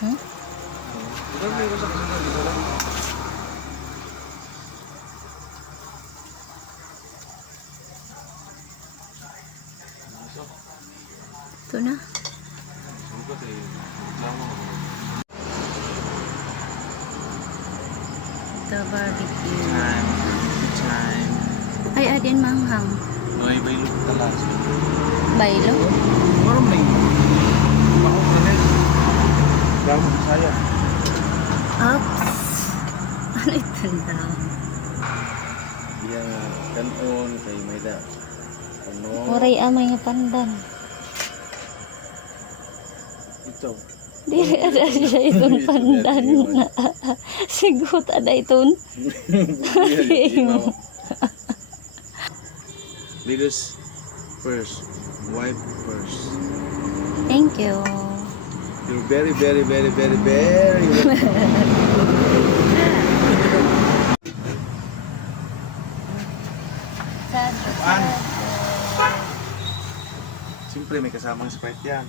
Hmm? Ito na. Ito barbecue. Time. Ay, adin manghang. May bailog talas. Baylo? Parang may bako na rin. Gamo saya. Oops. Ano ito na? Iya kanon kay Maida. Ano? Waray amay nga pandan. Ito. Dili ada siya itong pandan. Sigut ada itong. Ladies first, wife first. Thank you. You're very, very, very, very, very Sad. An? Siyempre may kasamang Sprite yan.